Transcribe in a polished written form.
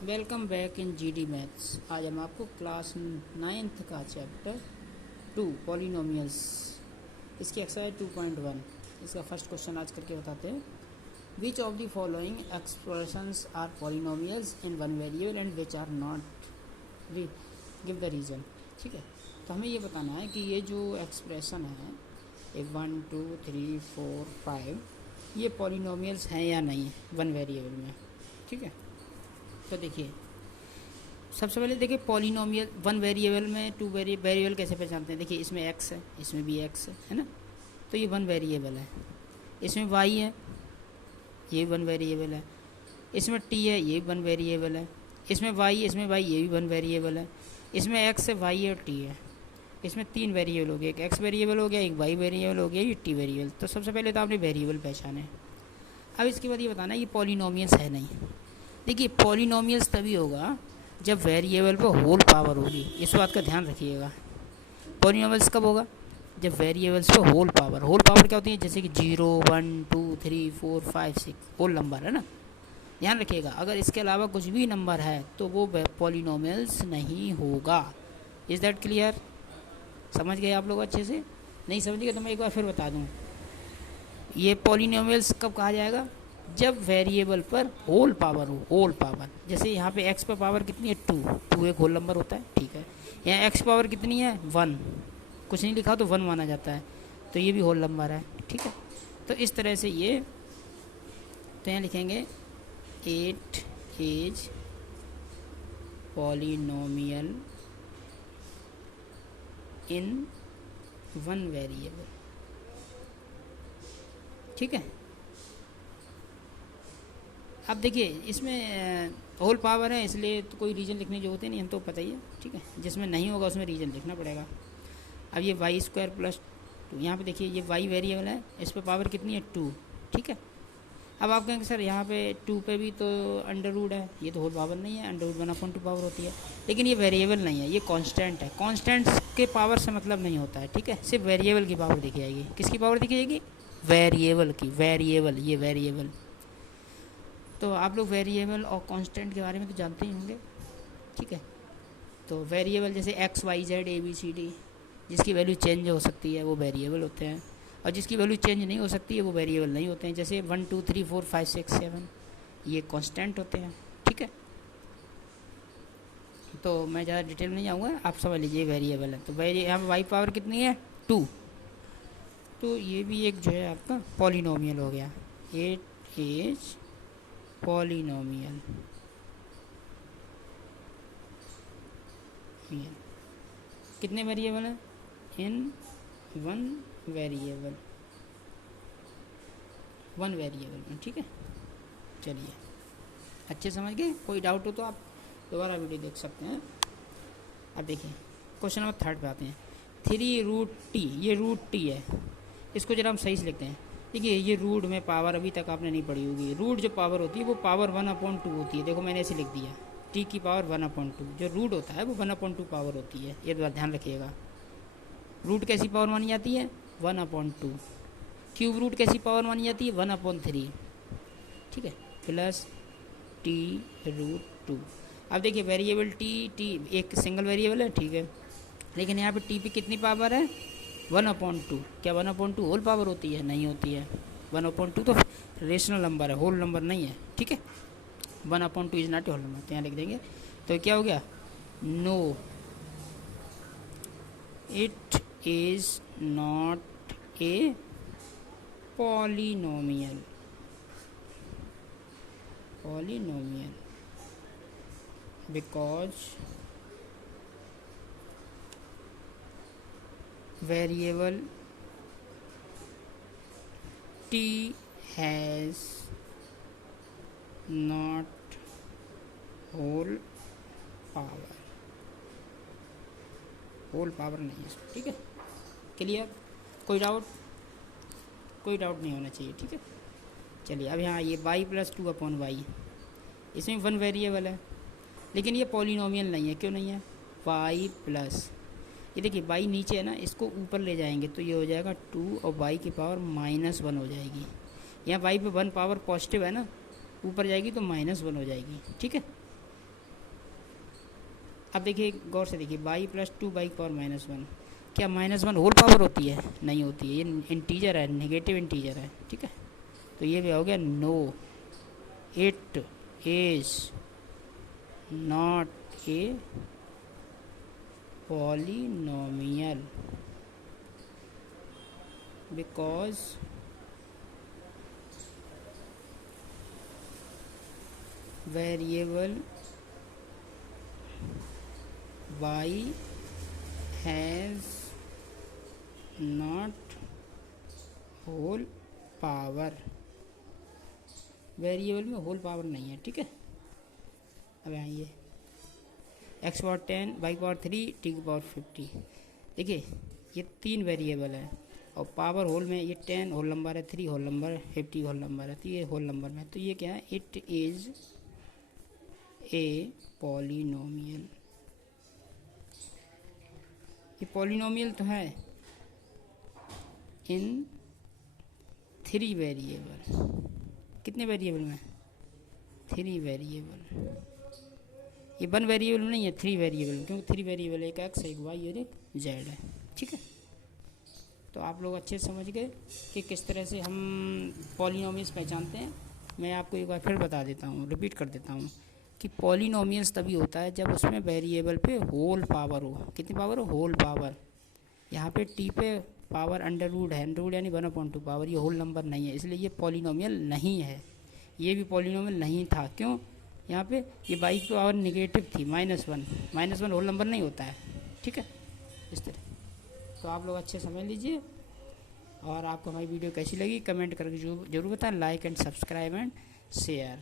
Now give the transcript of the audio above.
Welcome back in GD maths. आज हम आपको क्लास 9th का चैप्टर 2 पॉलिनोमियल्स इसकी एक्सरसाइज 2.1 इसका फर्स्ट क्वेश्चन आज करके बताते हैं। Which of the following expressions are polynomials in one variable and which are not, give the reason. ठीक है, तो हमें ये बताना है कि ये जो एक्सप्रेशन है 1 2 3 4 5 ये पॉलिनोमियल्स हैं या नहीं वन वेरिएबल में। ठीक है, तो देखिए सबसे पहले देखिए पॉलिनोमियल वन वेरिएबल में टू वेरिएबल कैसे पहचानते हैं। देखिए इसमें एक्स है, इसमें भी एक्स है ना, तो ये वन वेरिएबल है। इसमें वाई है, ये वन वेरिएबल है। इसमें टी है, ये वन वेरिएबल है। इसमें वाई ये भी वन वेरिएबल है। इसमें एक्स है, वाई है और टी है। इसमें तीन वेरिएबल हो गए, एक एक्स वेरिएबल हो गया, एक वाई वेरिएबल हो गया, ये टी वेरिएबल। तो सबसे पहले तो आपने वेरिएबल पहचाने। अब इसके बाद ये बताना है ये पॉलिनोमियल्स है नहीं। देखिए पॉलिनोमियल्स तभी होगा जब वेरिएबल पर होल पावर होगी, इस बात का ध्यान रखिएगा। पॉलिनोमियल्स कब होगा? जब वेरिएबल्स पर होल पावर क्या होती है? जैसे कि 0 1 2 3 4 5 6 होल नंबर है ना, ध्यान रखिएगा। अगर इसके अलावा कुछ भी नंबर है तो वो पॉलिनोमियल्स नहीं होगा। Is that clear? समझ गए आप लोग अच्छे से? नहीं समझिएगा तो मैं एक बार फिर बता दूँ। ये पॉलिनोमियल्स कब कहा जाएगा? जब वेरिएबल पर होल पावर हो, होल पावर। जैसे यहाँ पे एक्स पर पावर कितनी है? 2 एक होल नंबर होता है। ठीक है, यहाँ एक्स पावर कितनी है? 1, कुछ नहीं लिखा तो 1 माना जाता है, तो ये भी होल नंबर है। ठीक है, तो इस तरह से ये, तो यहाँ लिखेंगे 8 is polynomial in one variable. ठीक है, अब देखिए इसमें होल पावर है इसलिए तो कोई रीजन लिखने जो होते नहीं, हम तो पता ही है। ठीक है, जिसमें नहीं होगा उसमें रीजन लिखना पड़ेगा। अब ये वाई स्क्वायर प्लस 2, यहाँ पे देखिए ये वाई वेरिएबल है, इस पर पावर कितनी है? 2। ठीक है, अब आप कहेंगे सर यहाँ पे 2 पे भी तो अंडर रूट है, ये तो होल पावर नहीं है, अंडर रूट 1/2 पावर होती है। लेकिन ये वेरिएबल नहीं है, ये कांस्टेंट है। कांस्टेंट्स के पावर से मतलब नहीं होता है। ठीक है, सिर्फ वेरिएबल की पावर दिखी जाएगी। किसकी पावर दिखी जाएगी? वेरिएबल की। वेरिएबल, ये वेरिएबल। तो आप लोग वेरिएबल और कांस्टेंट के बारे में तो जानते ही होंगे। ठीक है, तो वेरिएबल जैसे x y z a b c d, जिसकी वैल्यू चेंज हो सकती है वो वेरिएबल होते हैं, और जिसकी वैल्यू चेंज नहीं हो सकती है वो वेरिएबल नहीं होते हैं। जैसे 1 2 3 4 5 6 7 ये कांस्टेंट होते हैं। ठीक है, तो मैं ज़्यादा डिटेल में नहीं जाऊँगा, आप समझ लीजिए वेरिएबल है। तो यहाँ पर वाई पावर कितनी है? 2, तो ये भी एक जो है आपका पॉलिनोमियल हो गया। 8 इज पॉलिनोमियल कितने वेरिएबल हैं? इन वन वेरिएबल में। ठीक है, चलिए अच्छे समझ गए। कोई डाउट हो तो आप दोबारा वीडियो देख सकते हैं। अब देखिए क्वेश्चन नंबर 3 पे आते हैं। 3√t, ये रूट टी है, इसको जरा हम सही से लिखते हैं। देखिए ये रूट में पावर अभी तक आपने नहीं पढ़ी होगी। रूट जो पावर होती है वो पावर 1/2 होती है। देखो मैंने ऐसे लिख दिया, टी की पावर 1/2। जो रूट होता है वो 1/2 पावर होती है, ये बात ध्यान रखिएगा। रूट कैसी पावर मानी जाती है? 1/2। क्यूब रूट कैसी पावर मानी जाती है? 1/3। ठीक है, प्लस t√2। अब देखिए वेरिएबल टी एक सिंगल वेरिएबल है। ठीक है, लेकिन यहाँ पे टी पे कितनी पावर है? 1/2। क्या 1/2 होल पावर होती है? नहीं होती है। 1/2 तो रेशनल नंबर है, होल नंबर नहीं है। ठीक है, 1/2 is not a whole number, तो यहाँ लिख देंगे। तो क्या हो गया? No, it is not a polynomial because variable t has not whole power, whole power नहीं है। ठीक है, क्लियर? कोई डाउट नहीं होना चाहिए। ठीक है, चलिए अब यहाँ ये y + 2/y, इसमें वन वेरिएबल है लेकिन ये पॉलिनोमियल नहीं है। क्यों नहीं है? y प्लस, ये देखिए y नीचे है ना, इसको ऊपर ले जाएंगे तो ये हो जाएगा 2 और y की पावर -1 हो जाएगी। यहाँ y पे 1 पावर पॉजिटिव है ना, ऊपर जाएगी तो -1 हो जाएगी। ठीक है, अब देखिए गौर से देखिए, बाई प्लस 2/(-1), क्या -1 होल पावर होती है? नहीं होती है, ये इंटीजर है, नेगेटिव इंटीजर है, ठीक है। तो ये भी हो गया no, it is not a polynomial because variable y has not whole power, variable में होल पावर नहीं है, ठीक है। अब आइए x⁻10 y⁻3 t⁻50, देखिए ये 3 वेरिएबल है और पावर होल में ये 10 होल नंबर है, 3 होल नंबर है, 50 होल नंबर है, तो ये होल नंबर में, तो ये क्या है? It is a polynomial. ये पॉलिनोमियल तो है इन 3 वेरिएबल। कितने वेरिएबल में? 3 वेरिएबल। ये 1 वेरिएबल में नहीं है, 3 वेरिएबल, क्योंकि 3 वेरिएबल, एक x, एक y और एक z है, ठीक है। तो आप लोग अच्छे समझ गए कि किस तरह से हम पॉलिनोमियल्स पहचानते हैं। मैं आपको एक बार फिर बता देता हूँ, रिपीट कर देता हूँ कि पॉलिनोमियल्स तभी होता है जब उसमें वेरिएबल पे होल पावर हो। कितनी पावर हो? Whole power. यहाँ पे t पे पावर अंडर रूट है, अंडर रूट यानी 1/2 पावर, ये होल नंबर नहीं है, इसलिए ये पॉलिनोमियल नहीं है। ये भी पॉलिनोमियल नहीं था, क्यों? यहाँ पे ये y की पावर नेगेटिव थी, -1 होल नंबर नहीं होता है, ठीक है, इस तरह। तो आप लोग अच्छे समझ लीजिए, और आपको हमारी वीडियो कैसी लगी कमेंट करके जरूर बताएं, like and subscribe and share.